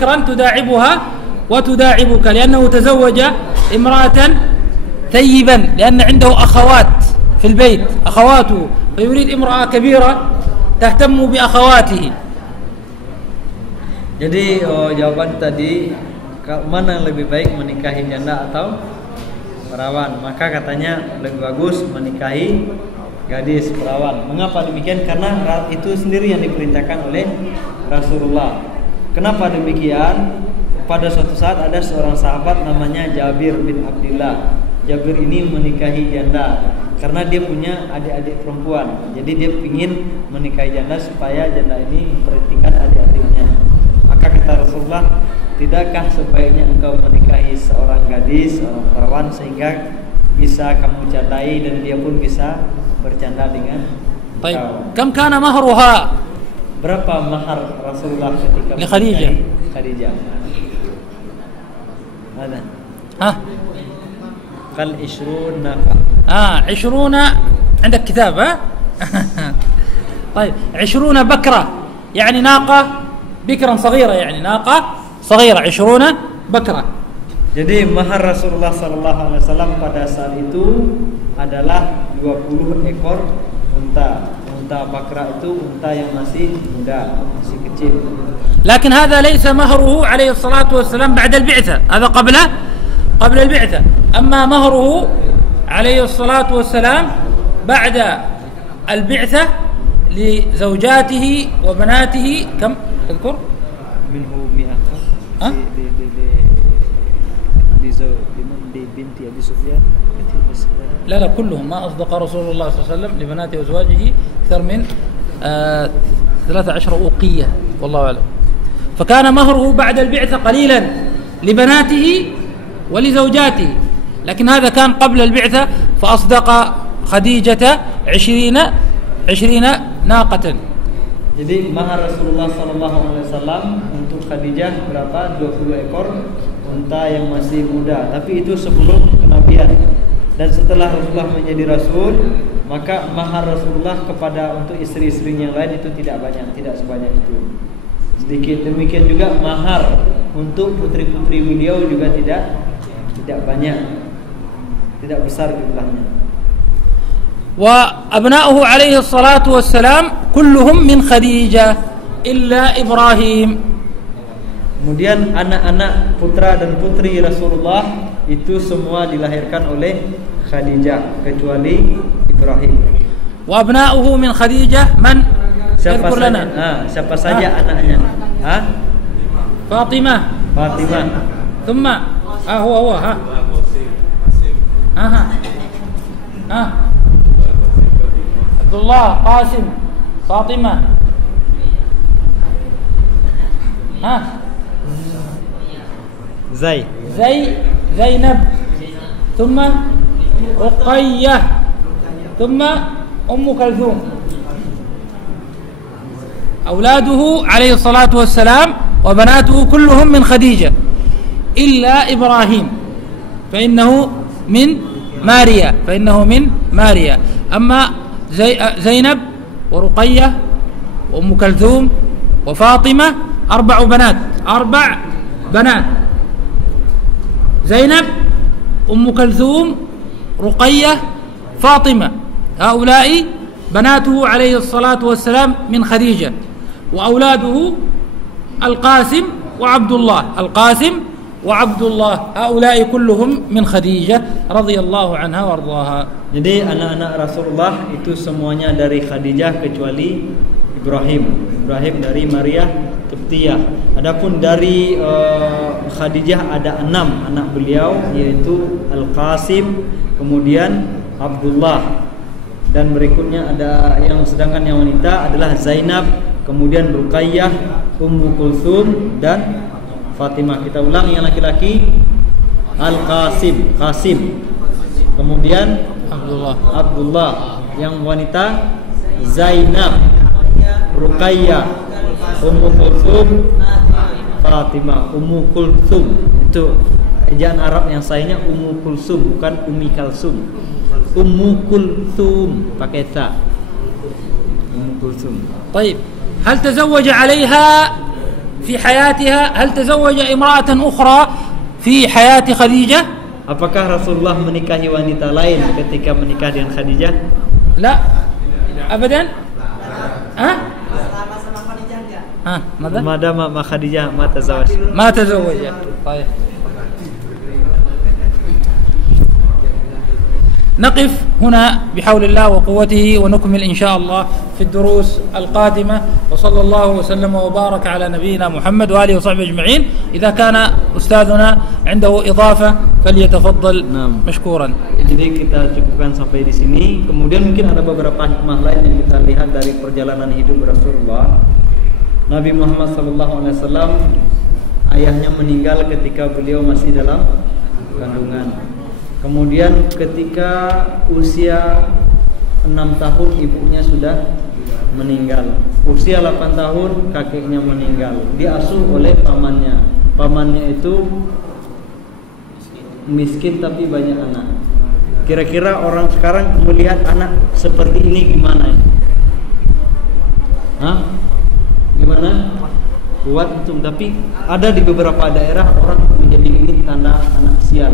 بكرا تداعبها وتداعبك، لأنه تزوج امرأة ثيبا، لأن عنده أخوات في البيت أخواته، فيريد امرأة كبيرة تهتم بأخواته. Jadi jawaban tadi, mana yang lebih baik, menikahi janda atau perawan? Maka katanya lebih bagus menikahi gadis perawan. Mengapa demikian? Karena itu sendiri yang diperintahkan oleh Rasulullah. Kenapa demikian? Pada suatu saat ada seorang sahabat namanya Jabir bin Abdullah. Jabir ini menikahi janda karena dia punya adik-adik perempuan. Jadi dia ingin menikahi janda supaya janda ini memperhatikan adik-adiknya. Maka kata Rasulullah, tidakkah sebaiknya engkau menikahi seorang gadis, seorang perawan, sehingga bisa kamu candai dan dia pun bisa bercanda dengan kau. Kam kana mahruha? Berapa mahar Rasulullah ketika Khadijah? Khadijah. Mana? قال 20 ناقة. 20 عندك كتاب ها؟ طيب 20 بكرة يعني ناقة بكرا صغيرة، يعني ناقة صغيرة 20 بكرة. Jadi mahar Rasulullah SAW pada saat itu adalah 20 ekor unta. Unta bakra itu unta yang masih muda, masih kecil. لكن هذا ليس مهره عليه الصلاة والسلام بعد البعثة، هذا قبل البعثة. أما مهره عليه الصلاة والسلام بعد البعثة لزوجاته وبناته كم تذكر؟ منه 100 لبنت أبي سفيان. لا كلهم، ما أصدق رسول الله صلى الله عليه وسلم لبناته وأزواجه أكثر من 13 أوقية والله أعلم. فكان مهره بعد البعثة قليلا لبناته ولزوجاته، لكن هذا كان قبل البعثة، فأصدق خديجة 20 ناقة. Jadi mahar Rasulullah SAW untuk Khadijah berapa? 20 ekor unta yang masih muda, tapi itu sebelum kenabian. Dan setelah Rasulullah menjadi Rasul, maka mahar Rasulullah kepada untuk istri-istrinya yang lain itu tidak banyak, tidak sebanyak itu, sedikit. Demikian juga mahar untuk putri-putri beliau juga tidak banyak, tidak besar jumlahnya. Wa abna'uhu alaihi salatu wassalam kulluhum min Khadijah illa Ibrahim. Kemudian anak-anak putra dan putri Rasulullah itu semua dilahirkan oleh Khadijah kecuali Ibrahim. Wa abna'uhu min Khadijah man? Siapa saja anaknya? Fatimah. Thumma huwa Abdullah, Qasim, Fatimah. Zainab, thumma Ruqayyah, thumma Kalthum. أولاده عليه الصلاة والسلام وبناته كلهم من خديجة إلا إبراهيم فإنه من ماريا. أما زينب ورقية وأم كلثوم وفاطمة 4 بنات. زينب، أم كلثوم، رقية، فاطمة، هؤلاء بناته عليه الصلاة والسلام من خديجة. وأولاده القاسم وعبد الله هؤلاء كلهم من خديجة رضي الله عنها وارضاها. Jadi anak-anak Rasulullah itu semuanya dari Khadijah kecuali Ibrahim dari Maria Qibtiyah. Adapun dari Khadijah ada 6 anak beliau, yaitu Al-Qasim, kemudian Abdullah, dan berikutnya ada sedangkan yang wanita adalah Zainab, kemudian Ruqayyah, Ummu Kulthum, dan Fatimah. Kita ulang, yang laki-laki Al-Qasim, kemudian Abdullah, yang wanita Zainab, Ruqayyah, Ummu Kulthum, Fatimah. Ummu Kulthum itu ejaan Arab yang sahihnya Ummu Kulsum, bukan Ummi Kalsum. Ummu Kulthum pakai ta. Ummu Kulthum. طيب هل تزوج عليها في حياتها هل تزوج امرأة أخرى في حياة خديجة؟ Apakah Rasulullah menikahi wanita lain ketika menikah dengan Khadijah? لا أبدا. ماذا؟ Madama ma Khadijah ma tazawaj. ما تزوج. طيب نقف هنا بحول الله وقوته ونكمل إن شاء الله في الدروس القادمة. وصلى الله وسلم وبارك على نبينا محمد وآله وصحبه أجمعين. إذا كان أستاذنا عنده إضافة فليتفضل مشكورا. Jadi kita cukupkan sampai di sini. Kemudian mungkin ada beberapa hikmah lain yang kita lihat dari perjalanan hidup Rasulullah. Nabi Muhammad SAW ayahnya meninggal ketika beliau masih dalam kandungan. Kemudian ketika usia 6 tahun ibunya sudah meninggal. Usia 8 tahun kakeknya meninggal. Diasuh oleh pamannya. Pamannya itu miskin tapi banyak anak. Kira-kira orang sekarang melihat anak seperti ini gimana? Gimana? Kuat itu, tapi ada di beberapa daerah orang menjadi ini tanda anak sial,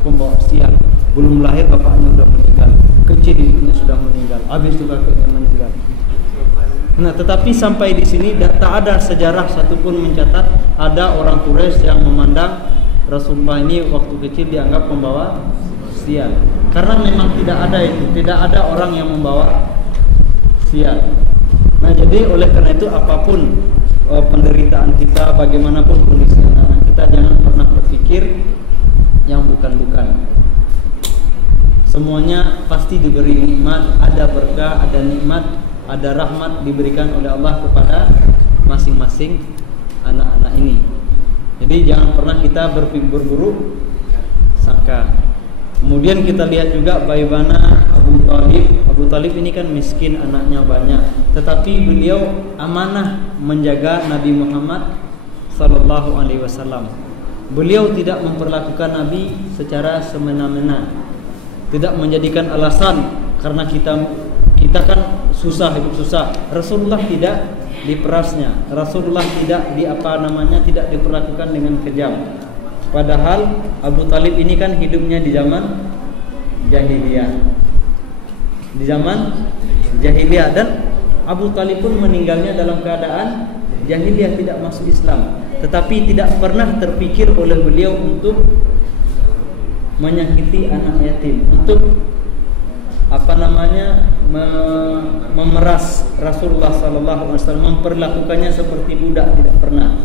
pembawa sial. Belum lahir bapaknya sudah meninggal, kecil ibunya sudah meninggal, habis itu kakeknya meninggal. Nah, tetapi sampai di sini tak ada sejarah satupun mencatat ada orang Quraisy yang memandang Rasulullah ini waktu kecil dianggap pembawa sial. Karena memang tidak ada itu, tidak ada orang yang membawa sial. Nah, jadi oleh karena itu apapun penderitaan kita, bagaimanapun kondisi anak kita, jangan pernah berpikir yang bukan-bukan. Semuanya pasti diberi nikmat, ada berkah, ada nikmat, ada rahmat diberikan oleh Allah kepada masing-masing anak-anak ini. Jadi jangan pernah kita berpikir buruk sangka. Kemudian kita lihat juga bagaimana Abu Talib ini kan miskin, anaknya banyak, tetapi beliau amanah menjaga Nabi Muhammad sallallahu alaihi wasallam. Beliau tidak memperlakukan Nabi secara semena-mena. Tidak menjadikan alasan karena kita kan susah, hidup susah. Rasulullah tidak diperasnya. Rasulullah tidak tidak diperlakukan dengan kejam. Padahal Abu Talib ini kan hidupnya di zaman jahiliyah. Di zaman jahiliyah, dan Abu Talib pun meninggalnya dalam keadaan jahiliyah, tidak masuk Islam. Tetapi tidak pernah terpikir oleh beliau untuk menyakiti anak yatim, untuk memeras Rasulullah SAW, memperlakukannya seperti budak, tidak pernah.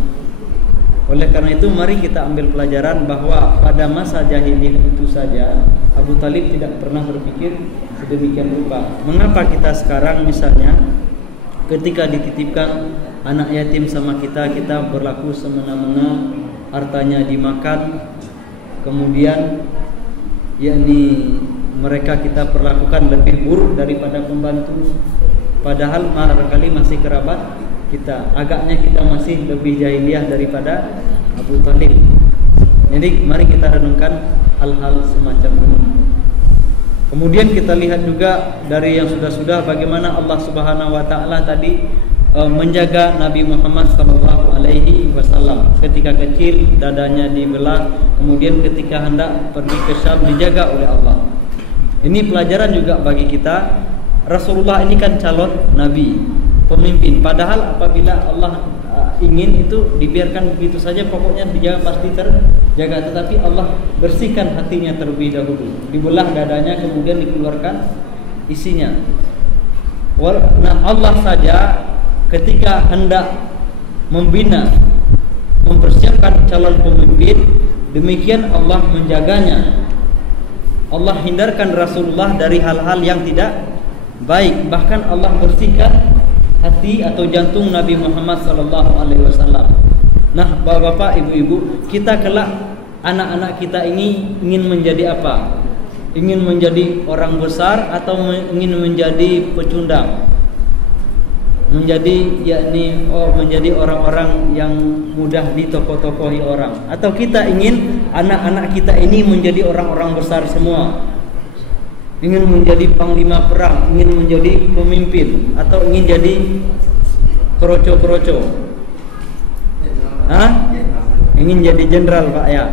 Oleh karena itu mari kita ambil pelajaran bahwa pada masa jahiliyah itu saja Abu Talib tidak pernah berpikir sedemikian rupa. Mengapa kita sekarang misalnya ketika dititipkan anak yatim sama kita berlaku semena-mena, hartanya dimakan, kemudian yakni mereka kita perlakukan lebih buruk daripada pembantu, padahal barangkali masih kerabat kita. Agaknya kita masih lebih jahiliyah daripada Abu Talib. Jadi mari kita renungkan hal-hal semacam ini. Kemudian kita lihat juga dari yang sudah-sudah bagaimana Allah Subhanahu wa taala tadi menjaga Nabi Muhammad sallallahu alaihi wasallam. Ketika kecil dadanya dibelah, kemudian ketika hendak pergi ke Syam dijaga oleh Allah. Ini pelajaran juga bagi kita. Rasulullah ini kan calon nabi, pemimpin. Padahal apabila Allah ingin itu dibiarkan begitu saja, pokoknya dijaga, pasti terjaga. Tetapi Allah bersihkan hatinya terlebih dahulu, dibelah dadanya, kemudian dikeluarkan isinya. Nah, Allah saja ketika hendak membina, mempersiapkan calon pemimpin, demikian Allah menjaganya. Allah hindarkan Rasulullah dari hal-hal yang tidak baik. Bahkan Allah bersihkan hati atau jantung Nabi Muhammad SAW. Nah, bapak-bapak, ibu-ibu, kita kelak anak-anak kita ini ingin menjadi apa? Ingin menjadi orang besar atau ingin menjadi pecundang? Menjadi orang-orang yang mudah ditokoh-tokohi orang, atau kita ingin anak-anak kita ini menjadi orang-orang besar semua, ingin menjadi panglima perang, ingin menjadi pemimpin, atau ingin jadi kroco-kroco. Ingin jadi jenderal Pak ya.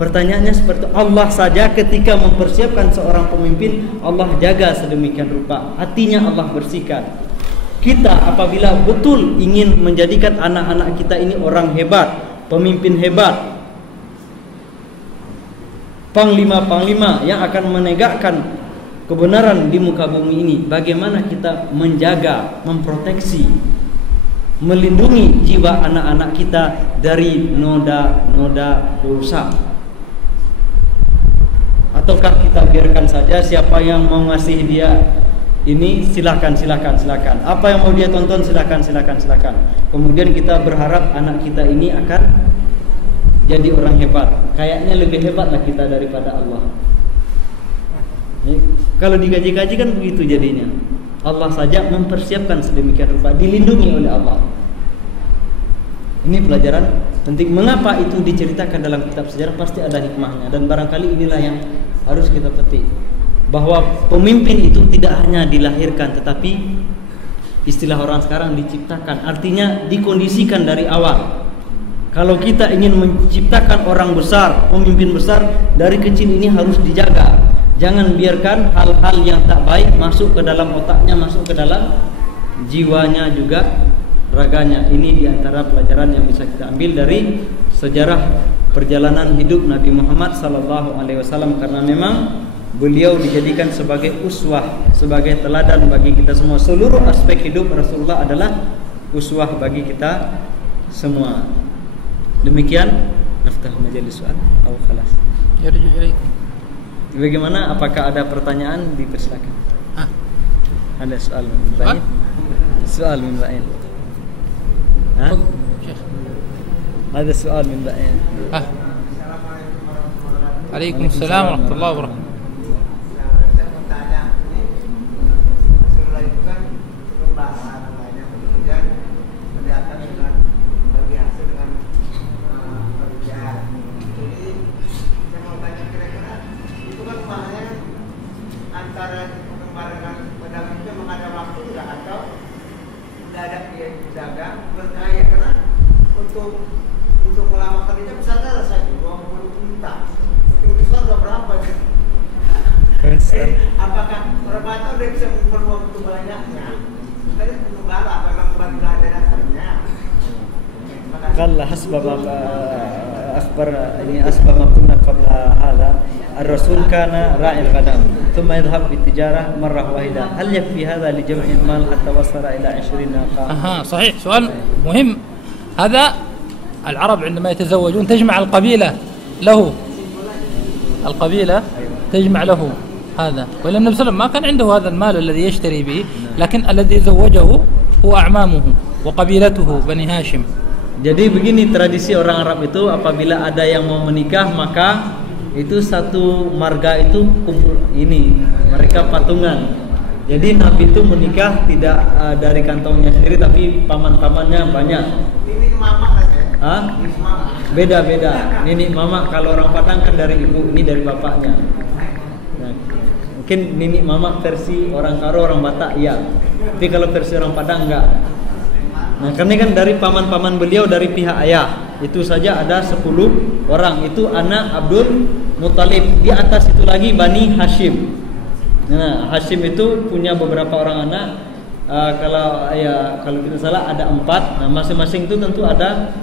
Pertanyaannya seperti Allah saja ketika mempersiapkan seorang pemimpin, Allah jaga sedemikian rupa. Hatinya Allah bersihkan. Kita apabila betul ingin menjadikan anak-anak kita ini orang hebat, pemimpin hebat, panglima-panglima yang akan menegakkan kebenaran di muka bumi ini, bagaimana kita menjaga, memproteksi, melindungi jiwa anak-anak kita dari noda-noda dosa? Ataukah kita biarkan saja siapa yang mau ngasih dia ini silakan. Apa yang mau dia tonton silakan. Kemudian kita berharap anak kita ini akan jadi orang hebat. Kayaknya lebih hebat lah kita daripada Allah. Kalau dikaji-kaji kan begitu jadinya. Allah saja mempersiapkan sedemikian rupa, dilindungi oleh Allah. Ini pelajaran penting. Mengapa itu diceritakan dalam kitab sejarah? Pasti ada hikmahnya. Dan barangkali inilah yang harus kita petik, bahwa pemimpin itu tidak hanya dilahirkan, tetapi istilah orang sekarang diciptakan. Artinya dikondisikan dari awal. Kalau kita ingin menciptakan orang besar, pemimpin besar, dari kecil ini harus dijaga. Jangan biarkan hal-hal yang tak baik masuk ke dalam otaknya, masuk ke dalam jiwanya juga, raganya. Ini diantara pelajaran yang bisa kita ambil dari sejarah perjalanan hidup Nabi Muhammad SAW, karena memang beliau dijadikan sebagai uswah, sebagai teladan bagi kita semua. Seluruh aspek hidup Rasulullah adalah uswah bagi kita semua. Demikian, naftah majalis soal atau khalas. Bagaimana? Apakah ada pertanyaan? Dipersilakan. Ada soal min ba'in? Soal min ba'in. Ada soal min ba'in. Waalaikumsalam warahmatullahi wabarakatuh. Untuk ulama kerja besar saja 20 juta. Untuk Islam berapa? Apakah perbankan udah bisa mengumpulkan uang itu banyaknya? Tadi pengembala memang bagi ada dasarnya. Qalla hasba akhbar ini asbab ma kunna qabla hada الرسول كان راعي الغنم ثم يذهب بالتجارة مرة واحدة هل يكفي هذا لجمع المال حتى وصل إلى 20 ناقة؟ صحيح، سؤال مهم. هذا العرب عندما يتزوجون تجمع القبيلة له، القبيلة تجمع له هذا. ولأن النبي صلى الله عليه وسلم ما كان عنده هذا المال الذي يشتري به، لكن الذي زوجه هو أعمامه وقبيلته بني هاشم. Jadi begini tradisi orang Arab itu, apabila ada yang mau menikah maka itu satu marga itu kumpul ini, mereka patungan. Jadi Nabi itu menikah tidak dari kantongnya sendiri, tapi paman-pamannya banyak. Ini mama aja. Beda-beda. Nini mama kalau orang Padang kan dari ibu, ini dari bapaknya. Nah, mungkin nini mama versi orang Karo, orang Batak iya. Tapi kalau versi orang Padang enggak. Nah, karena kan dari paman-paman beliau dari pihak ayah itu saja ada 10 orang. Itu anak Abdul Muttalib. Di atas itu lagi Bani Hashim. Nah, Hashim itu punya beberapa orang anak. Kalau tidak salah ada 4. Nah, masing-masing itu tentu ada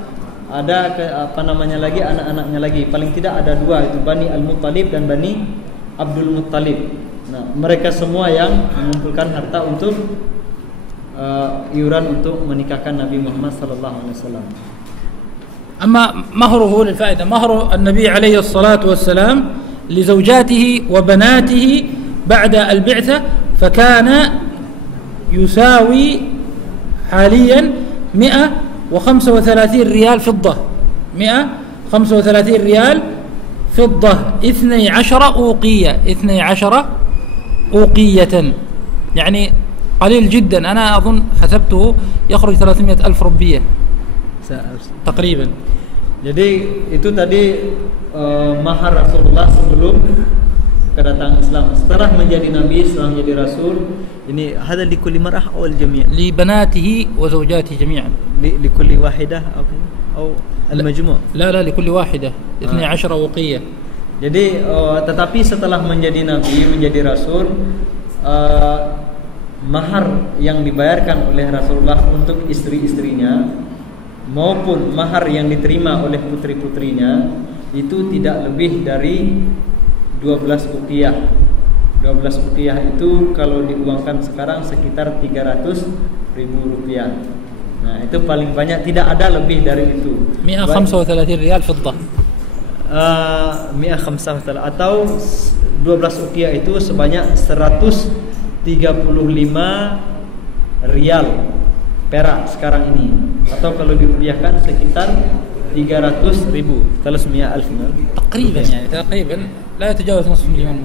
lagi anak-anaknya lagi. Paling tidak ada 2, itu Bani Al-Muttalib dan Bani Abdul Muttalib. Nah, mereka semua yang mengumpulkan harta untuk iuran untuk menikahkan Nabi Muhammad sallallahu alaihi wasallam. أما مهره للفائدة، مهر النبي عليه الصلاة والسلام لزوجاته وبناته بعد البعثة فكان يساوي حاليا 135 ريال فضة، 135 ريال فضة، 12 أوقية، 12 أوقية، يعني قليل جدا. أنا أظن حسبته يخرج 300,000 روبية تقريبا. Jadi itu tadi mahar Rasulullah sebelum kedatangan Islam. Setelah menjadi Nabi, setelah menjadi Rasul, ini hada likulli mar'ah aw al-jami'? لبناته وزوجاته جميعا. likulli wahidah أو المجموع. لا لكل واحدة 12 وقية. Jadi tetapi setelah menjadi nabi, menjadi rasul, mahar yang dibayarkan oleh Rasulullah untuk istri-istrinya maupun mahar yang diterima oleh putri-putrinya itu tidak lebih dari 12 uqiyah. 12 uqiyah itu kalau diuangkan sekarang sekitar 300.000 rupiah. Nah, itu paling banyak, tidak ada lebih dari itu. 135 riyal fiddah. 135 atau 12 uqiyah itu sebanyak 135 rial perak sekarang ini, atau kalau dirupiahkan sekitar 300.000. Kalau 100,000 تقريبا يعني تقريبا لا يتجاوز نصف مليون.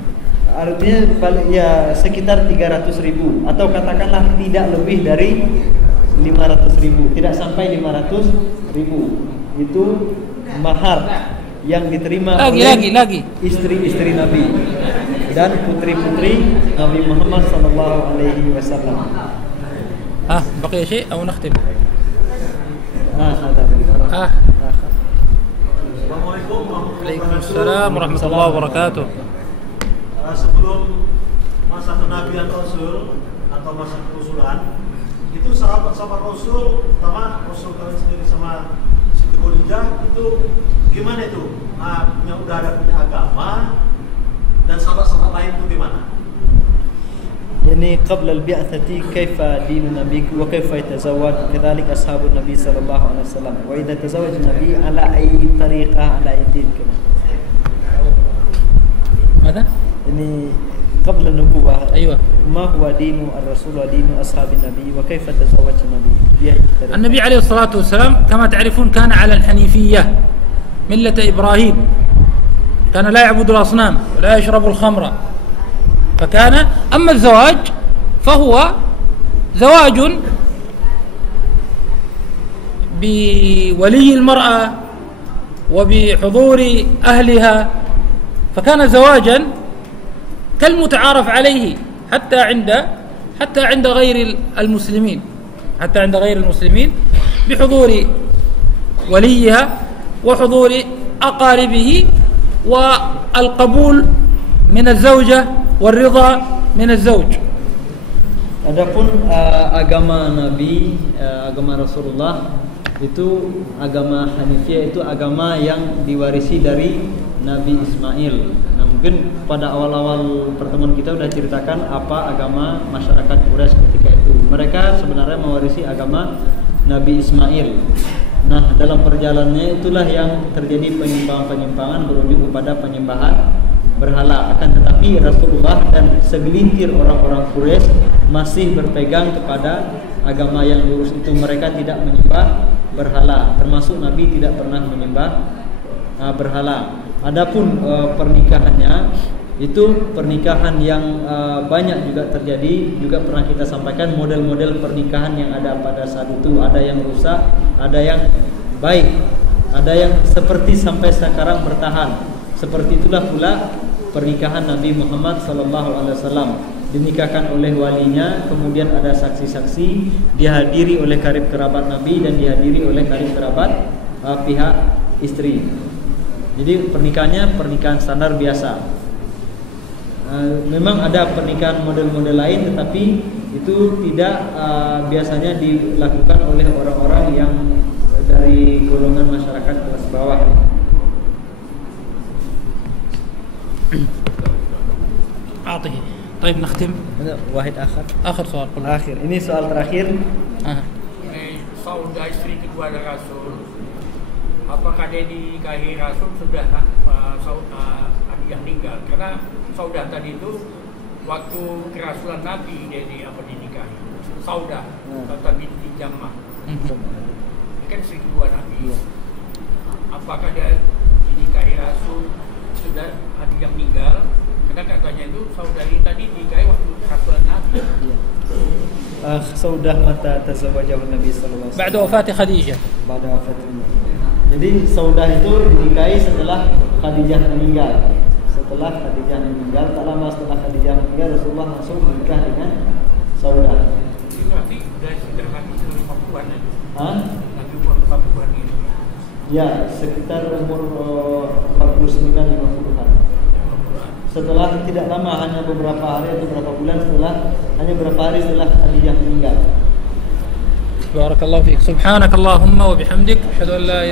Artinya ya sekitar 300.000 atau katakanlah tidak lebih dari 500.000, tidak sampai 500.000. Itu mahar yang diterima oleh istri-istri Nabi dan putri-putri Nabi Muhammad sallallahu alaihi wasallam. بقي شيء أو نختم؟ هذا. Waalaikumsalam warahmatullahi wabarakatuh. Sebelum masa kenabian Rasul atau masa kerusulan, itu sahabat-sahabat Rasul, terutama Rasul kalian sendiri sama Siti Khadijah, itu gimana itu? Yang udah ada punya agama, dan sahabat-sahabat lain itu gimana? يعني قبل البعثة كيف دين النبي وكيف يتزوج، كذلك أصحاب النبي صلى الله عليه وسلم، وإذا تزوج النبي على أي طريقة على أي دين كده. ماذا؟ يعني قبل النبوة أيوة. ما هو دين الرسول ودين أصحاب النبي وكيف تزوج النبي؟ النبي عليه الصلاة والسلام كما تعرفون كان على الحنيفية ملة إبراهيم، كان لا يعبد الأصنام ولا يشرب الخمر، فكان أما الزواج فهو زواج بولي المرأة وبحضور أهلها، فكان زواجا كالمتعارف عليه حتى عند غير المسلمين بحضور وليها وحضور أقاربه والقبول من الزوجة والرضا من الزوج. Adapun agama Nabi, agama Rasulullah itu agama Hanifiyah, itu agama yang diwarisi dari Nabi Ismail. Nah, mungkin pada awal-awal pertemuan kita sudah ceritakan apa agama masyarakat Quraisy ketika itu. Mereka sebenarnya mewarisi agama Nabi Ismail. Nah, dalam perjalanannya itulah yang terjadi penyimpangan-penyimpangan berujung kepada penyembahan berhala. Akan tetapi Rasulullah dan segelintir orang-orang Quraisy masih berpegang kepada agama yang lurus itu. Mereka tidak menyembah berhala, termasuk Nabi tidak pernah menyembah berhala. Adapun pernikahannya itu pernikahan yang banyak juga terjadi, juga pernah kita sampaikan model-model pernikahan yang ada pada saat itu. Ada yang rusak, ada yang baik, ada yang seperti sampai sekarang bertahan. Seperti itulah pula pernikahan Nabi Muhammad SAW, dinikahkan oleh walinya, kemudian ada saksi-saksi, dihadiri oleh karib kerabat Nabi dan dihadiri oleh karib kerabat pihak istri. Jadi pernikahannya pernikahan standar biasa. Memang ada pernikahan model-model lain, tetapi itu tidak biasanya dilakukan oleh orang-orang yang dari golongan masyarakat kelas bawah. أعطيه. طيب نختم. واحد آخر سؤال. آخر. Ini soal terakhir. Saudah istri kedua dari Rasul, apakah dia dinikahi Rasul sudah Khadijah meninggal? Karena Saudah tadi itu waktu kerasulan Nabi dia dinikahi. Saudah kata binti Jammah. Ini kan istri kedua Nabi. Apakah dia dinikahi Rasul sudah Khadijah meninggal? Karena katanya itu saudari tadi dinikahi waktu kerasulan Nabi. Saudah mata tazawwajah Nabi sallallahu alaihi wasallam. بعد وفاة خديجة. بعد وفاة. Jadi Saudah itu dinikahi setelah Khadijah meninggal. Setelah Khadijah meninggal, tak lama setelah Khadijah meninggal, Rasulullah langsung menikah dengan Saudah. Itu berarti sudah Nabi umur 40-an ya? Hah? Nabi umur 40-an ini. Ya, sekitar umur 49-50-an. Setelah tidak lama, hanya beberapa hari atau beberapa bulan setelah, hanya beberapa hari setelah Khadijah meninggal. Barakallahu fiik. Subhanakallahumma wa bihamdik, asyhadu an la